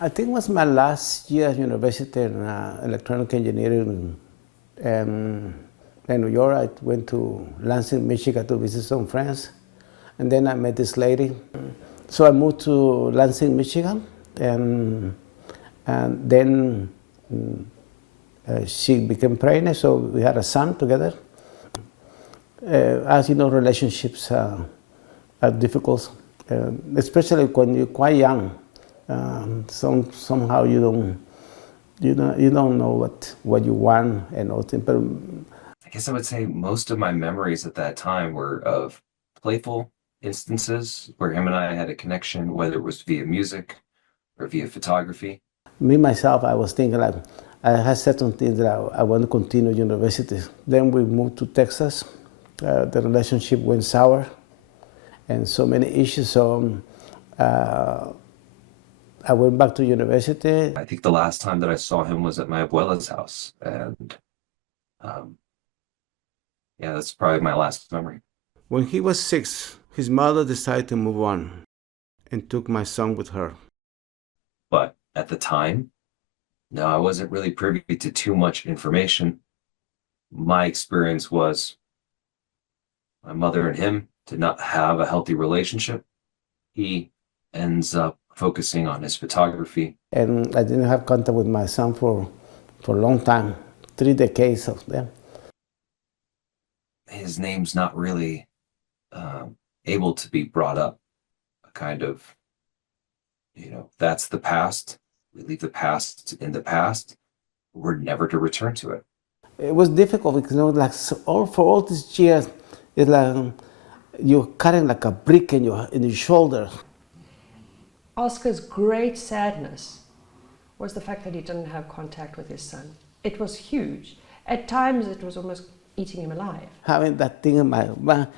I think it was my last year at university in electronic engineering in New York. I went to Lansing, Michigan to visit some friends. And then I met this lady. So I moved to Lansing, Michigan. And then she became pregnant, so we had a son together. As you know, relationships are difficult, especially when you're quite young. Somehow you don't know what you want and all things. But I guess I would say most of my memories at that time were of playful instances where him and I had a connection, whether it was via music or via photography. me myself, I was thinking like I had certain things that I want to continue university. Then we moved to Texas. The relationship went sour, and so many issues. So I went back to university. I think the last time that I saw him was at my abuela's house, and yeah, that's probably my last memory. When he was 6, his mother decided to move on and took my son with her. But at the time, no, I wasn't really privy to too much information. My experience was my mother and him did not have a healthy relationship. He ends up focusing on his photography. And I didn't have contact with my son for a long time, 3 decades of them. His name's not really able to be brought up. Kind of, that's the past. We leave the past in the past. We're never to return to it. It was difficult because like for all these years, it's like you're carrying like a brick in your shoulder. Oscar's great sadness was the fact that he didn't have contact with his son. It was huge. At times, it was almost eating him alive. Having that thing in my mind,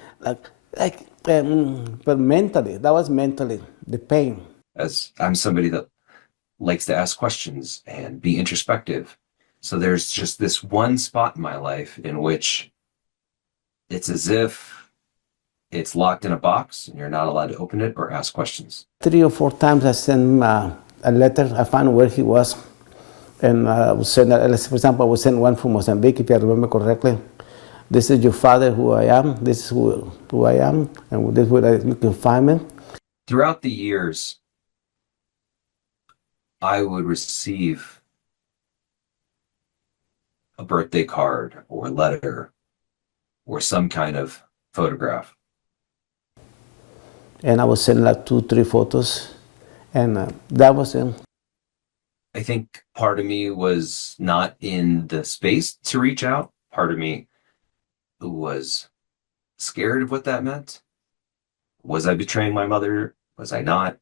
but mentally, that was mentally the pain. As I'm somebody that likes to ask questions and be introspective, so there's just this one spot in my life in which it's as if it's locked in a box and you're not allowed to open it or ask questions. 3 or 4 times I sent him a letter. I found where he was, and I would send, for example, I would send one from Mozambique, if I remember correctly. This is your father, who I am. This is who I am, and this is where you can find me. Throughout the years, I would receive a birthday card or letter or some kind of photograph. And I would send like 2, 3 photos, and that was it. I think part of me was not in the space to reach out. Part of me was scared of what that meant. Was I betraying my mother? Was I not?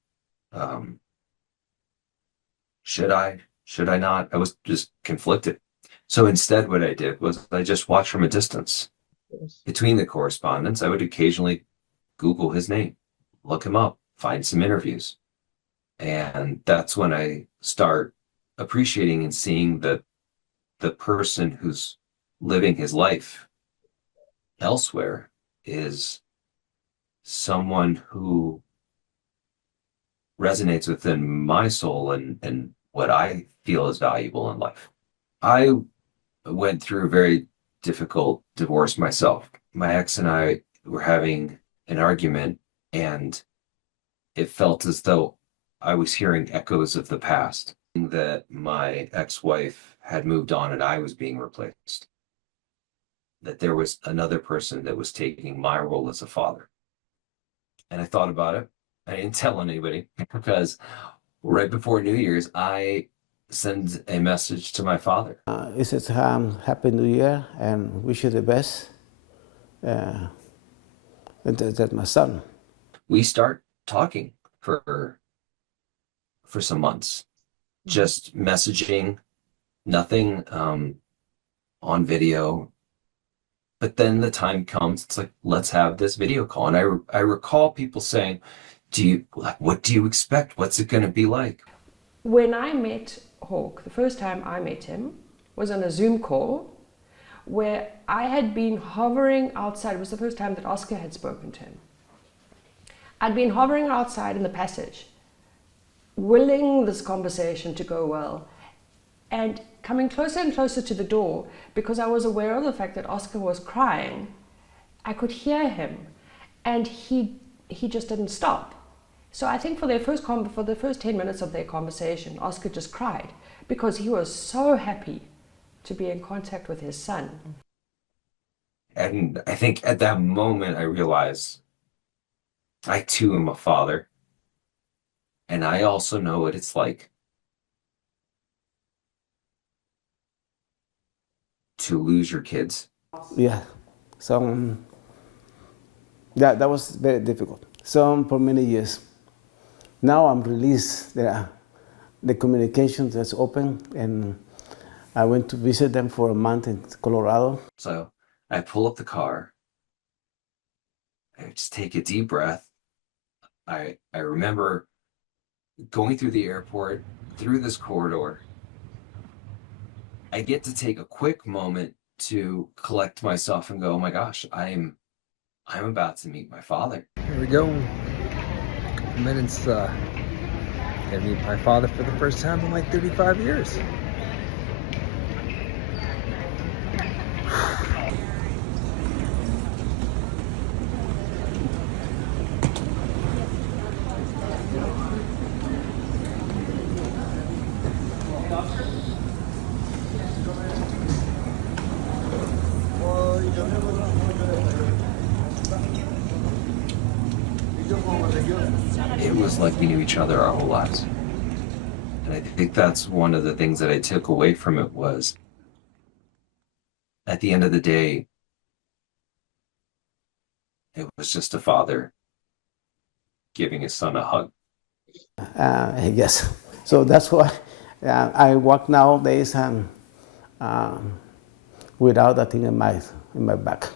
Should I not? I was just conflicted. So instead what I did was I just watched from a distance. Between the correspondence, I would occasionally Google his name, look him up, find some interviews. And that's when I start appreciating and seeing that the person who's living his life elsewhere is someone who resonates within my soul and what I feel is valuable in life. I went through a very difficult divorce myself. My ex and I were having an argument, and it felt as though I was hearing echoes of the past, that my ex-wife had moved on and I was being replaced, that there was another person that was taking my role as a father. And I thought about it. I didn't tell anybody because right before New Year's, I send a message to my father. It says, Happy New Year and wish you the best. And that's my son. We start talking for some months, just messaging, nothing on video. But then the time comes, it's like, let's have this video call. And I recall people saying, what do you expect? What's it going to be like? When I met Hawk, the first time I met him was on a Zoom call where I had been hovering outside. It was the first time that Oscar had spoken to him. I'd been hovering outside in the passage, willing this conversation to go well, and coming closer and closer to the door, because I was aware of the fact that Oscar was crying. I could hear him, and he just didn't stop. So I think for the first 10 minutes of their conversation, Oscar just cried because he was so happy to be in contact with his son. And I think at that moment I realized I too am a father, and I also know what it's like to lose your kids. Yeah. So that was very difficult. So for many years. Now I'm released. The communication that's open, and I went to visit them for a month in Colorado. So I pull up the car, I just take a deep breath. I remember going through the airport, through this corridor. I get to take a quick moment to collect myself and go, oh my gosh, I'm about to meet my father. Here we go. Couple minutes, gonna meet my father for the first time in like 35 years. It was like we knew each other our whole lives. And I think that's one of the things that I took away from it was, at the end of the day, it was just a father giving his son a hug. Yes. So that's why I walk nowadays without that thing in my back.